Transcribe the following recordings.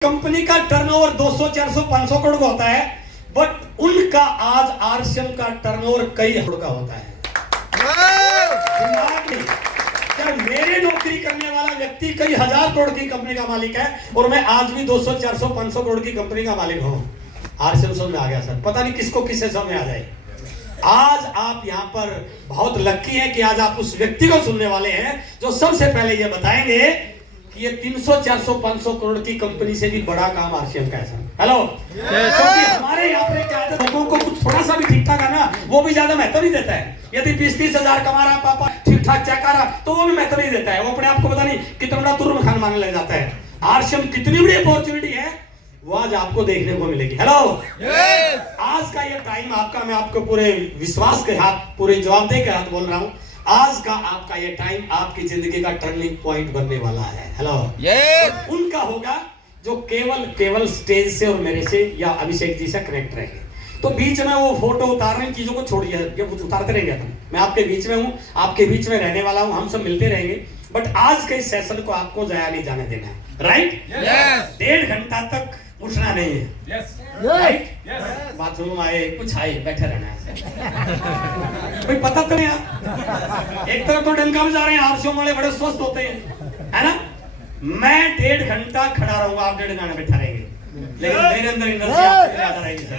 Company का turnover 200, 400, 500 crore का होता है, बट उनका आज आरसीएम का टर्नओवर कई करोड़ का होता है। क्या मेरे नौकरी करने वाला व्यक्ति कई हजार करोड़ की कंपनी का मालिक है और मैं आज भी 200, 400, 500 करोड़ की कंपनी का मालिक हूं। आरसीएम समझ में आ गया सर, पता नहीं किसको किससे समझ में आ जाए। आज आप यहाँ पर बहुत लकी हैं कि आज आप उस व्यक्ति को सुनने वाले हैं जो सबसे पहले ये बताएंगे कि ये 300, 400, 500 करोड़ की कंपनी से भी बड़ा काम आरसीएम का है सर। हेलो, क्योंकि हमारे यहाँ पे क्या है, लोगों को कुछ थोड़ा सा भी ठीक ठाक है ना, वो भी ज्यादा महत्व नहीं देता है। यदि 20-30 हजार कमा रहा पापा, ठीक ठाक चेक आ रहा, तो वो भी महत्व नहीं देता है। वो अपने आप को पता नहीं कितना बड़ा तुर्म खान मानने लग जाता है। आरसीएम कितनी बड़ी अपॉर्चुनिटी है वो आज आपको देखने को मिलेगी। हेलो, आज का ये टाइम आपका, मैं आपको पूरे विश्वास के साथ, पूरे जवाबदेही के साथ बोल रहा हूँ, आज का आपका ये टाइम आपकी जिंदगी का टर्निंग पॉइंट बनने वाला है। हेलो, उनका होगा जो केवल स्टेज से और मेरे से या अभिषेक जी से कनेक्ट रहेंगे। तो बीच में वो फोटो उतारने की चीजों को छोड़िए, जब उतारते रहेंगे अपन, मैं आपके बीच में हूँ, आपके बीच में रहने वाला हूँ, हम सब मिलते रहेंगे। बट आज के सेशन को आपको जाया नहीं जाने देना है, राइट? 1.5 घंटा तक उठना नहीं है, राइट? बाथरूम आए, कुछ आए, बैठे रहना है। कोई पता तो नहीं यार, एक तरफ तो डंका बजा रहे हैं, आरसीएम वाले बड़े स्वस्थ होते हैं, है ना? मैं 1.5 घंटा खड़ा रहूंगा, आप 1.5 घंटा बैठा रहेंगे, लेकिन मेरे अंदर एनर्जी आपके ज्यादा रहेगी सर।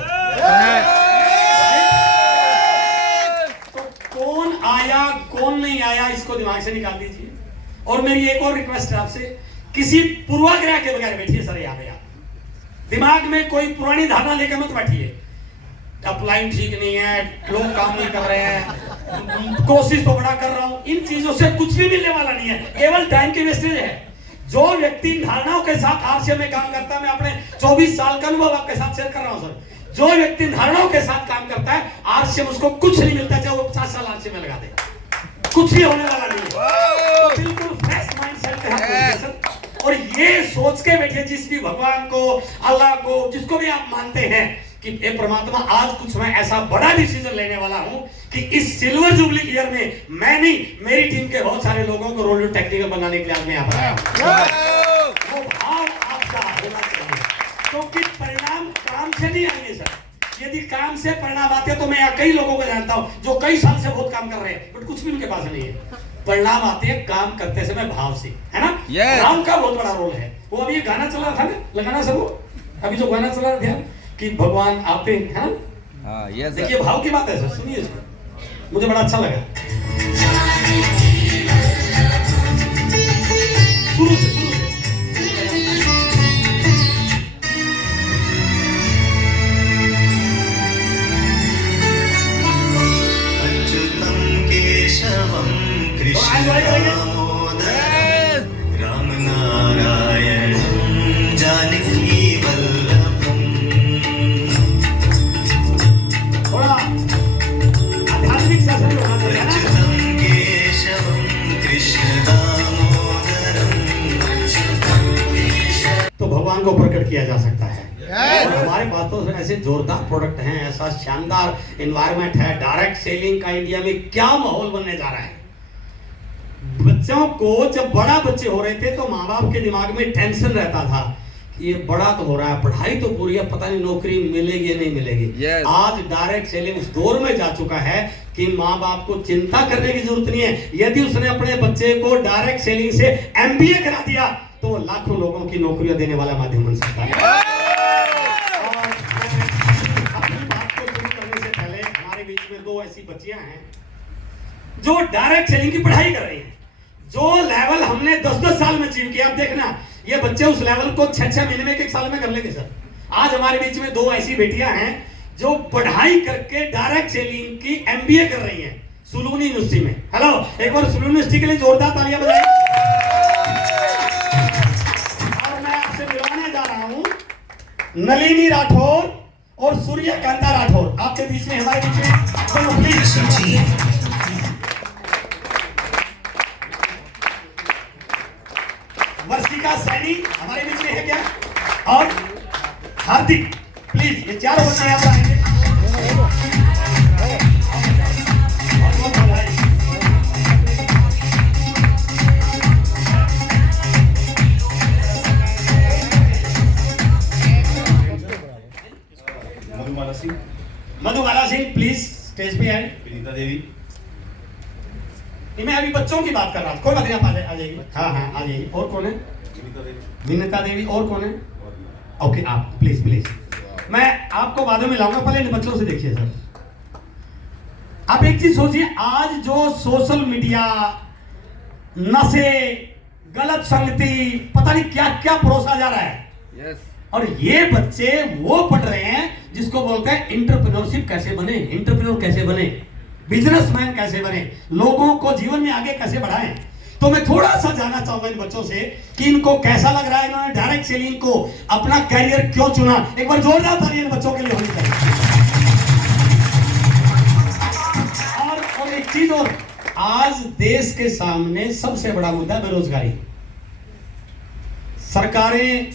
तो कौन आया कौन नहीं आया इसको दिमाग से निकाल दीजिए। और मेरी एक और रिक्वेस्ट है आपसे, किसी पूर्वाग्रह के बगैर बैठिए सर। यहाँ पे आप दिमाग में कोई पुरानी धारणा लेकर मत बैठिए, अपलाइन ठीक नहीं है, लोग काम नहीं कर रहे हैं, कोशिश तो बड़ा कर रहा हूं। इन चीजों से कुछ भी मिलने वाला नहीं है, केवल टाइम की वेस्टेज है। जो व्यक्ति धारणाओं के साथ आरसीएम में काम करता है, मैं अपने 24 साल का अनुभव आपके साथ शेयर कर रहा हूं सर। जो व्यक्ति धारणाओं के साथ काम करता है, आरसीएम उसको कुछ नहीं मिलता, चाहे वो 50 साल आरसीएम में लगा दे, कुछ भी होने वाला नहीं है। तो बिल्कुल फ्रेश माइंडसेट के साथ और ये सोच के बैठिए, जिस भी भगवान को, अल्लाह को, जिसको भी आप मानते हैं कि ये परमात्मा, आज कुछ मैं ऐसा बड़ा डिसीजन लेने वाला हूं कि इस सिल्वर जुबली ईयर में मैं नहीं, मेरी टीम के बहुत सारे लोगों को रोल टेक्निकल बनाने के लिए आज मैं यहाँ पर आया हूं। वो भाव आपका होना चाहिए, क्योंकि परिणाम काम से नहीं आएंगे सर। यदि काम से परिणाम आते तो मैं यहाँ कई लोगों को जानता हूं जो कई साल से बहुत काम कर रहे हैं, बट कुछ भी उनके पास नहीं है। परिणाम आते हैं काम करते समय भाव से, है ना? राम का बहुत बड़ा रोल है। वो अभी गाना चल रहा था ना, लगाना सबको, अभी जो गाना चल रहा था कि भगवान आते हैं, है ना? देखिए भाव की बात है सर, सुनिए इसको, मुझे बड़ा अच्छा लगा। शुरू से राम नारायण जानकी वल्लभम। थोड़ा आध्यात्मिक शासन अच्युतम केशवम कृष्ण दामोदरम। तो भगवान को प्रकट किया जा सकता है। और हमारे पास तो ऐसे जोरदार प्रोडक्ट हैं, ऐसा शानदार एनवायरनमेंट है। डायरेक्ट सेलिंग का इंडिया में क्या माहौल बनने जा रहा है। बच्चों को, जब बड़ा बच्चे हो रहे थे तो माँ बाप के दिमाग में टेंशन रहता था, ये बड़ा तो हो रहा है, पढ़ाई तो पूरी है, पता नहीं नौकरी मिलेगी नहीं मिलेगी। आज डायरेक्ट सेलिंग उस दौर में जा चुका है कि माँ बाप को चिंता करने की जरूरत नहीं है। यदि उसने अपने बच्चे को डायरेक्ट सेलिंग से एमबीए करा दिया तो वो लाखों लोगों की नौकरियां देने वाला माध्यम बन सकता है। अपनी बात को शुरू करने से पहले हमारे बीच में 2 ऐसी बच्चियां हैं जो डायरेक्ट सेलिंग की पढ़ाई कर रही हैं। जो लेवल हमने 10-10 साल में अचीव किया, आप देखना ये बच्चे उस लेवल को 6-6 महीने में, 1 साल में कर लेंगे सर। आज हमारे बीच में 2 ऐसी बेटियां हैं जो पढ़ाई करके डायरेक्ट सेलिंग की एमबीए कर रही हैं सुलूनी यूनिवर्सिटी में। हेलो, एक बार सुलूनी यूनिवर्सिटी के लिए जोरदार तालियां बजाएं। और मैं आपसे मिलवाने जा रहा हूं नलिनी राठौर और सूर्यकांता राठौर, आपके बीच में, हमारे बीच में प्लीज। वर्षिका सैनी हमारे बीच में है क्या? और हार्दिक, प्लीज ये 4 बच्चे यहाँ पर आएंगे। सिंह, मधुबाला सिंह प्लीज स्टेज पे आए। विनीता देवी, मैं अभी बच्चों की बात कर रहा था, कोई बात नहीं, आप आ जाइए। हाँ हाँ आ जाइए। और कौन है? विनीता देवी। और कौन है? ओके आप प्लीज प्लीज, मैं आपको बाद में लाऊंगा, पहले इन बच्चों से देखिए सर। आप एक चीज सोचिए, आज जो सोशल मीडिया, नशे, गलत संगति, पता नहीं क्या क्या परोसा जा रहा है, और ये बच्चे वो पढ़ रहे हैं जिसको बोलते हैं एंटरप्रेन्योरशिप कैसे बने, एंटरप्रेन्योर कैसे बने, बिजनेसमैन कैसे बने, लोगों को जीवन में आगे कैसे बढ़ाएं। तो मैं थोड़ा सा जानना चाहूंगा इन बच्चों से कि इनको कैसा लग रहा है, इन्होंने डायरेक्ट सेलिंग को अपना कैरियर क्यों चुना। एक बार जोरदार ताली इन बच्चों के लिए होनी चाहिए। और एक चीज और, आज देश के सामने सबसे बड़ा मुद्दा है बेरोजगारी। सरकारें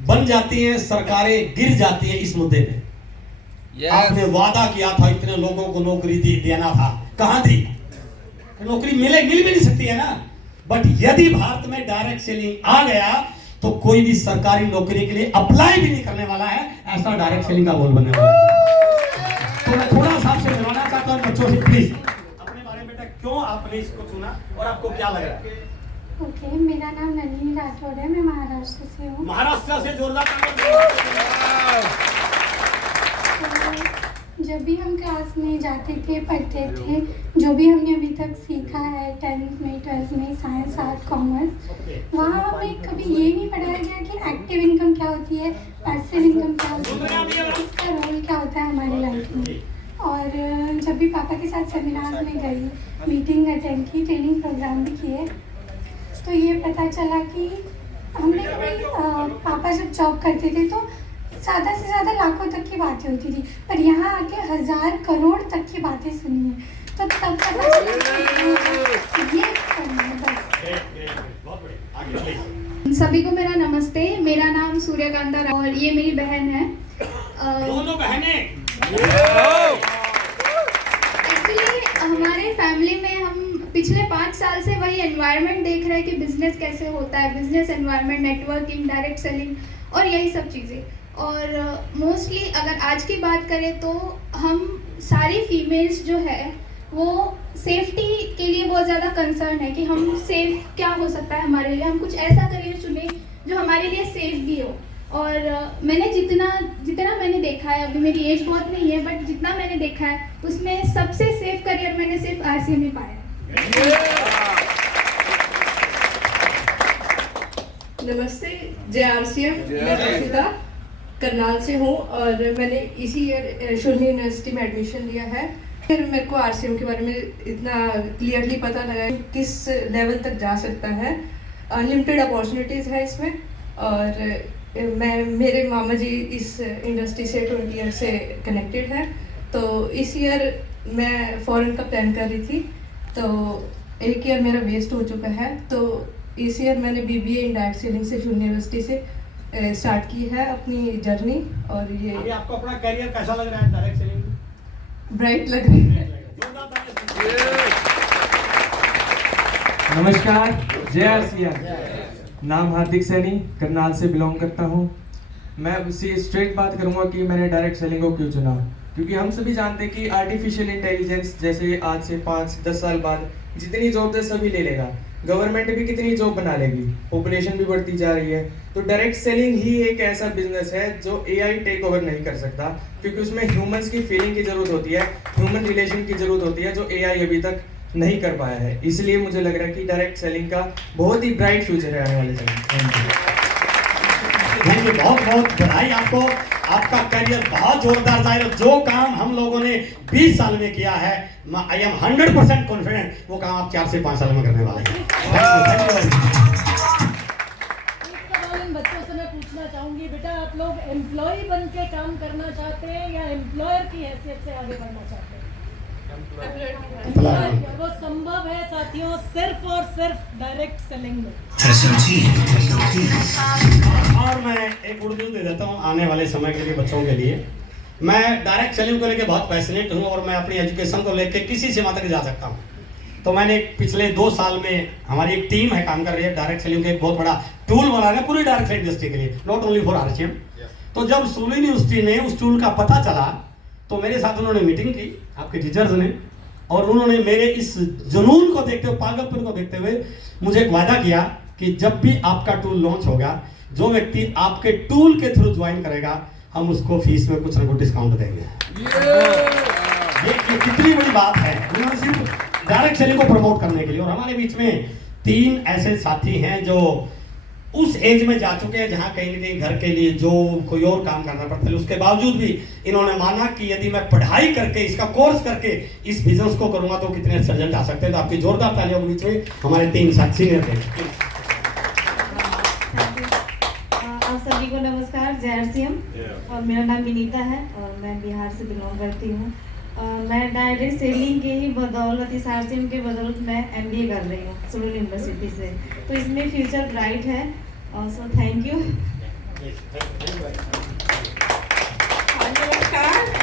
बन जाती हैं, सरकारें गिर जाती हैं इस मुद्दे पे। आपने वादा किया था इतने लोगों को नौकरी देना था, कहां दी? नौकरी मिल भी नहीं सकती है ना। बट यदि भारत में डायरेक्ट सेलिंग आ गया तो कोई भी सरकारी नौकरी के लिए अप्लाई भी नहीं करने वाला है, ऐसा डायरेक्ट सेलिंग का बोल बनने वाला है। तो मैं थोड़ा सा आपसे मिलवाना चाहता हूं बच्चों से, प्लीज अपने बारे में बेटा, क्यों आपने इसको चुना और आपको क्या लग रहा है? ओके, मेरा नाम नलिनी राठौर है, मैं महाराष्ट्र से हूँ। महाराष्ट्र से जोरदार जब भी हम क्लास में जाते थे, पढ़ते थे, जो भी हमने अभी तक सीखा है 10th में, 12th में, साइंस, आर्ट, कॉमर्स, वहाँ हमें कभी ये नहीं पढ़ाया गया कि एक्टिव इनकम क्या होती है, पैसिव इनकम क्या होती है, इसका रोल क्या होता है हमारी लाइफ में। और जब भी पापा के साथ सेमिनार्स में गई, मीटिंग अटेंड की, ट्रेनिंग प्रोग्राम भी किए, तो ये पता चला कि हमने कभी पापा जब जॉब करते थे तो ज़्यादा से ज़्यादा लाखों तक की बातें होती थी, पर यहाँ आके 1000 करोड़ तक की बातें सुनी है, तो तब पता चला ये करना है बस। सभी को मेरा नमस्ते, मेरा नाम सूर्यकांता और ये मेरी बहन है। दोनों बहनें। एक्चुअली हमारे फैमिली में हम पिछले 5 साल से वही एनवायरनमेंट देख रहे हैं कि बिजनेस कैसे होता है, business environment, networking, direct selling और यही सब चीज़ें। और मोस्टली अगर आज की बात करें तो हम सारी फीमेल्स जो है वो सेफ्टी के लिए बहुत ज़्यादा कंसर्न है कि हम सेफ क्या हो सकता है हमारे लिए, हम कुछ ऐसा करियर चुने जो हमारे लिए सेफ भी हो। और मैंने जितना मैंने देखा है, अभी मेरी एज बहुत नहीं है, बट जितना मैंने देखा है उसमें सबसे सेफ करियर मैंने सिर्फ आरसीएम में पाया। नमस्ते, जय आरसीएम। मैं रक्षिता करनाल से हूँ और मैंने इसी ईयर शून्य यूनिवर्सिटी में एडमिशन लिया है। फिर मेरे को आरसीएम के बारे में इतना क्लियरली पता लगा किस लेवल तक जा सकता है, अनलिमिटेड अपॉर्चुनिटीज़ है इसमें। और मेरे मामा जी इस इंडस्ट्री से 20 ईयर से कनेक्टेड है, तो इस ईयर मैं फॉरेन का प्लान कर रही थी, तो एक ईयर मेरा वेस्ट हो चुका है। तो इस ईयर मैंने बीबीए इन डायरेक्ट सेलिंग से शून्य यूनिवर्सिटी से स्टार्ट की है अपनी जर्नी। और ये अभी आपको अपना करियर कैसा लग रहा है डायरेक्ट सेलिंग? ब्राइट लग रही है। नमस्कार, जय आरसीएम। नाम हार्दिक सैनी, करनाल से बिलोंग करता हूँ। मैं उसी स्ट्रेट बात करूँगा कि मैंने डायरेक्ट सेलिंग को क्यों चुना, क्योंकि हम सभी जानते हैं कि आर्टिफिशियल इंटेलिजेंस जैसे आज से 5-10 साल बाद जितनी जॉब है सभी ले लेगा, गवर्नमेंट भी कितनी जॉब बना लेगी, पॉपुलेशन भी बढ़ती जा रही है। तो डायरेक्ट सेलिंग ही एक ऐसा बिजनेस है जो एआई टेक ओवर नहीं कर सकता, क्योंकि उसमें ह्यूमंस की फीलिंग की जरूरत होती है, ह्यूमन रिलेशन की जरूरत होती है, जो एआई अभी तक नहीं कर पाया है। इसलिए मुझे लग रहा है कि डायरेक्ट सेलिंग का बहुत ही ब्राइट फ्यूचर है आने वाले समय। थैंक यू, बहुत बहुत बधाई आपको, आपका करियर बहुत जोरदार जाएगा। जो काम हम लोगों ने 20 साल में किया है, आई एम 100% कॉन्फिडेंट वो काम आप 4 से 5 साल में करने वाले हैं। इन बच्चों से मैं पूछना चाहूंगी, बेटा आप लोग एम्प्लॉय बन के काम करना चाहते हैं या एम्प्लॉयर की हैसियत से आगे बढ़ना चाहते हैं? वो संभव है साथियों, सिर्फ और सिर्फ डायरेक्ट सेलिंग में। और मैं एक उर्दू दे देता हूँ आने वाले समय के लिए बच्चों के लिए। मैं डायरेक्ट सेलिंग को लेकर बहुत पैशनेट हूँ और मैं अपनी एजुकेशन को लेकर किसी सीमा तक जा सकता हूँ। तो मैंने पिछले 2 साल में हमारी एक टीम है काम कर रही है, डायरेक्ट सेलिंग का एक बहुत बड़ा टूल बना रहे हैं पूरी डायरेक्ट सेलिंग इंडस्ट्री के लिए, नॉट ओनली फॉर आरसीएम। तो जब सूल यूनिवर्सिटी ने उस टूल का पता चला तो मेरे साथ उन्होंने मीटिंग की, आपके टीचर्स ने, और उन्होंने मेरे इस जुनून को देखते हुए, पागलपन को देखते हुए मुझे एक वादा किया कि जब भी आपका टूल लॉन्च होगा, जो व्यक्ति आपके टूल के थ्रू ज्वाइन करेगा, हम उसको फीस में कुछ ना कुछ डिस्काउंट देंगे। ये कितनी बड़ी बात है। उन्होंने सिर्फ डायरेक्ट सेलिंग को प्रमोट करने के लिए। और हमारे बीच में 3 ऐसे साथी हैं जो उस एज में जा चुके हैं जहां कहीं ना कहीं घर के लिए जो कोई और काम करना पड़ता है, उसके बावजूद भी इन्होंने माना कि यदि मैं पढ़ाई करके, इसका कोर्स करके इस बिजनेस को करूंगा तो कितने रिजल्ट आ सकते हैं। तो आपकी जोरदार तालियों के बीच में हमारे 3 साथी हैं। आप सभी को नमस्कार, जय आरसीएम। और मेरा नाम विनीता है और मैं बिहार से बिलोंग करती हूँ। मैं डायरेक्ट सेलिंग के ही बदौलत, इस आरसीएम के बदौलत मैं एमबीए कर रही हूँ सुरुल यूनिवर्सिटी से, तो इसमें फ्यूचर ब्राइट है। So thank you.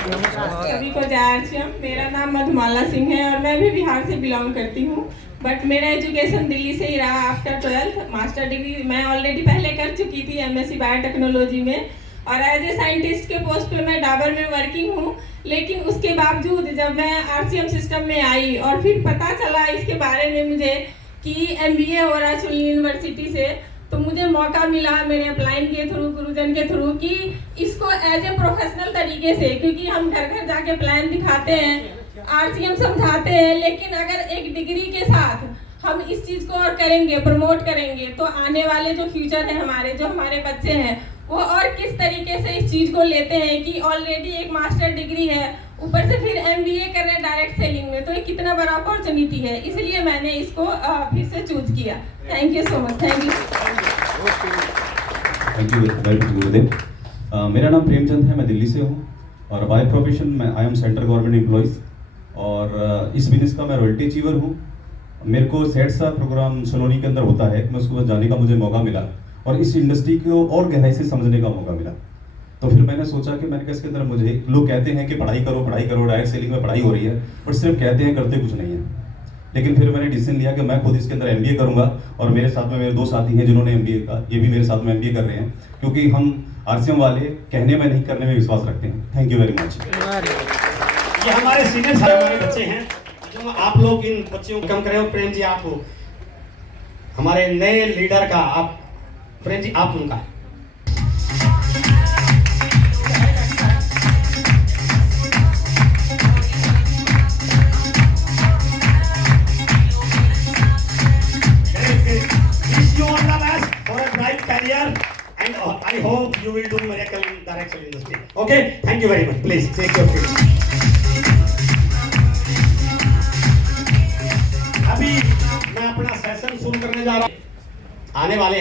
नमस्कार सभी को, जय आरसीएम। मेरा नाम मधुमाला सिंह है और मैं भी बिहार से बिलोंग करती हूँ, बट मेरा एजुकेशन दिल्ली से ही रहा। आफ्टर 12th मास्टर डिग्री मैं ऑलरेडी पहले कर चुकी थी एमएससी बायोटेक्नोलॉजी में, और एज ए साइंटिस्ट के पोस्ट पे मैं डाबर में वर्किंग हूँ। लेकिन उसके बावजूद जब मैं आरसीएम सिस्टम में आई और फिर पता चला इसके बारे में मुझे कि एमबीए हो रहा है यूनिवर्सिटी से, तो मुझे मौका मिला मेरे अपलाइन के थ्रू, गुरुजन के थ्रू, कि इसको एज ए प्रोफेशनल तरीके से, क्योंकि हम घर घर जाके प्लान दिखाते हैं, आरसीएम समझाते हैं, लेकिन अगर एक डिग्री के साथ हम इस चीज़ को और करेंगे, प्रमोट करेंगे, तो आने वाले जो फ्यूचर है हमारे, जो हमारे बच्चे हैं, वो और किस तरीके से इस चीज़ को लेते हैं कि ऑलरेडी एक मास्टर डिग्री है, ऊपर से फिर एमबीए कर रहे हैं डायरेक्ट सेलिंग में, तो ये कितना बड़ा अपॉर्चुनिटी है। इसलिए मैंने इसको फिर से चूज किया। Thank you so much. Thank you गुरुदेव। मेरा नाम प्रेमचंद है, मैं दिल्ली से हूँ और by profession I am central government employees, और इस बिजनेस का मैं रॉयल्टी अचीवर हूँ। मेरे को सेट सा प्रोग्राम सलोनी के अंदर होता है, मैं उसके बाद जाने का मुझे मौका मिला और इस इंडस्ट्री को और गहराई से समझने का मौका मिला। तो फिर मैंने सोचा कि मैंने इसके अंदर, मुझे लोग कहते हैं कि पढ़ाई करो, डायरेक्ट सेलिंग में पढ़ाई हो रही है, बट सिर्फ कहते हैं, करते कुछ नहीं है। लेकिन फिर मैंने डिसीजन लिया कि मैं खुद इसके अंदर एमबीए करूंगा, और मेरे साथ में मेरे 2 साथी हैं जिन्होंने एमबीए का, ये भी मेरे साथ में एमबीए कर रहे हैं, क्योंकि हम आरसीएम वाले कहने में नहीं करने में विश्वास रखते हैं। Thank you very much. ये हमारे सीनियर हमारे बच्चे हैं, जो आप लोग इन बच्चों को कम करें। और प्रेम जी, आप हमारे नए लीडर का, आप प्रेम जी, आप उनका and I hope you will do miracle in direct selling industry. Okay, thank you very much. Please take your seat. अभी मैं अपना सेशन शुरू करने जा रहा हूँ। आने वाले